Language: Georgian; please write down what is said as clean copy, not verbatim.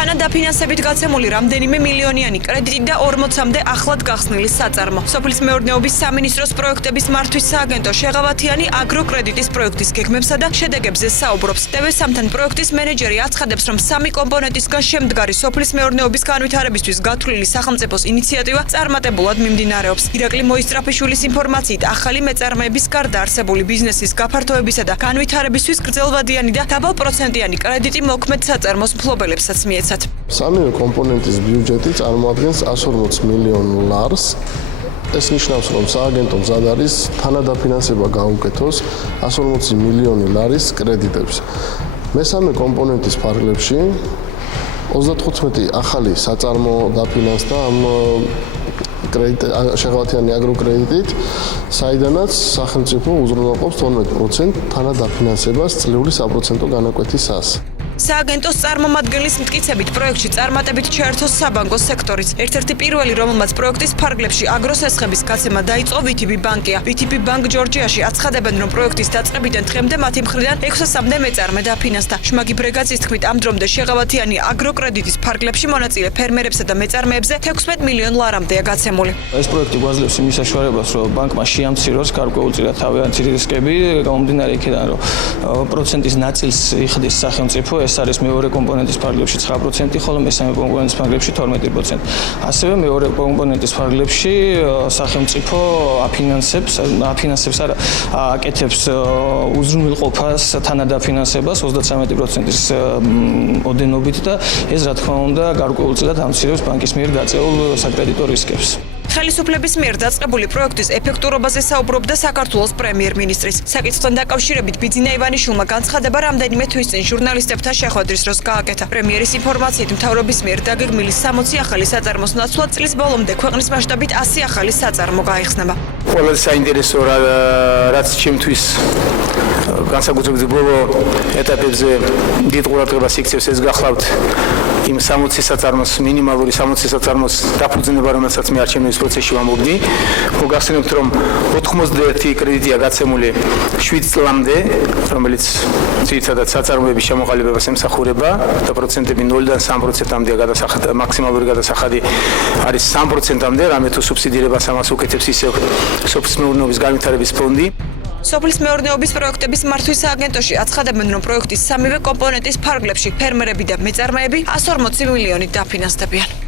თანადაფინანსებით გაცემული რამდენიმე მილიონიანი კრედიტი და 40-მდე ახლად გახსნილი საწარმო. სოფლის მეურნეობის სამინისტროს პროექტების მართვის სააგენტო შეღავათიანი აგროკრედიტის პროექტის გეგმებსა და შედეგებზე საუბრობს. TV3-თან პროექტის მენეჯერი აცხადებს, რომ 3 კომპონენტისგან შემდგარი სოფლის მეურნეობის განვითარებისთვის გათვლილი სახელმწიფოს ინიციატივა წარმატებულად მიმდინარეობს. ირაკლი მოისწრაფიშვილის ინფორმაციით, ახალი მეწარმეების გარდა არსებული ბიზნესის გაფართოებისა და განვითარებისთვის გრძელვადიანი და დაბალპროცენტიანი კრედიტი მოქმედ საწარმოს მფლობელებსაც მიეცათ. სამივე კომპონენტის ბიუჯეტი წარმოადგენს 140 მილიონ ლარს. ეს ნიშნავს, რომ სააგენტომ მზად არის თანადაფინანსება გაუკეთოს 140 მილიონი ლარის კრედიტებს. მესამე კომპონენტის ფარგლებში 35 ახალი საწარმო დაფინანსდა ამ შეღავათიანი აგროკრედიტით, საიდანაც სახელმწიფო უზრუნველყოფს 12% თანადაფინანსებას წლიური საპროცენტო განაკვეთისას. სააგენტოს წარმომადგენლის მტკიცებით პროექტში წარმატებით ჩაერთოს საბანკო სექტორიც. ერთ-ერთი პირველი, რომელმაც პროექტის ფარგლებში აგროსესხების გაცემა დაიწყო VTB ბანკია. VTB ბანკ ჯორჯიაში აცხადებენ, რომ პროექტის დაწყებიდან დღემდე მათი მხრიდან 600-მდე მეწარმე დაფინანსდა. შმაგი ბრეგაძის თქმით, ამ დრომდე შეღავათიანი აგროკრედიტის ფარგლებში მონაწილე ფერმერებსა და მეწარმეებზე 16 მილიონ ლარამდეა გაცემული. ეს პროექტი გვაძლევს იმის საშუალებას, რომ ბანკმა შეამციროს გარკვეულწილად თავიანთი რისკები, გამომდინარე იქიდან, რომ პროცენტის ნაწილს იხდის სახელმწიფო. ეს არის მეორე კომპონენტის ფარგლებში 9%, ხოლო მესამე კომპონენტის ფარგლებში 12%. ასევე მეორე კომპონენტის ფარგლებში სახელმწიფო აფინანსებს არა, აკეთებს უზრუნველყოფას თანადაფინანსებას 33%-ის ოდენობით და ეს რა თქმა უნდა გარკვეულწილად ამცირებს ბანკის მიერ გაწეულ საკრედიტო რისკებს. ხელისუფლების მიერ დაწყებული პროექტის ეფექტურობაზე საუბრობდა საქართველოს პრემიერ-მინისტრიც. საკითხთან დაკავშირებით ბიძინა ივანიშვილმა განცხადება რამდენიმე თვის წინ ჟურნალისტებთან შეხვედრის დროს გააკეთა. პრემიერის ინფორმაციით, მთავრობის მიერ დაგეგმილი 60 ახალი საწარმოს ნაცვლად წლის ბოლომდე ქვეყნის მასშტაბით 100 ახალი საწარმო გაიხსნება. ყველაზე საინტერესო რაც ჩემთვის განსაკუთრებით ბოლო ეტაპებზე დიდ ყურადღებას იქცევს ეს გახლავთ იმ 60 საწარმოს მინიმალური 60 საწარმოს დაფუძნება, რომელსაც მე არჩევნების პროცესში ვამბობდი. მოგახსენებთ, რომ 91 კრედიტია გაცემული 7 წლამდე, რომელიც ძირითადად საწარმოების ჩამოყალიბებას ემსახურება და პროცენტები 0-დან 3%-მდე მაქსიმალური გადასახადი არის 3%-მდე, რამე თუ სუბსიდირებას ამას უკეთებს ისევ სოფლის მეურნეობის განვითარების ფონდი. სოფლის მეურნეობის პროექტების მართვის სააგენტოში აცხადებენ, რომ პროექტის სამივე კომპონენტის ფარგლებში ფერმერები და მეწარმეები 140 მილიონით დაფინანსდებიან.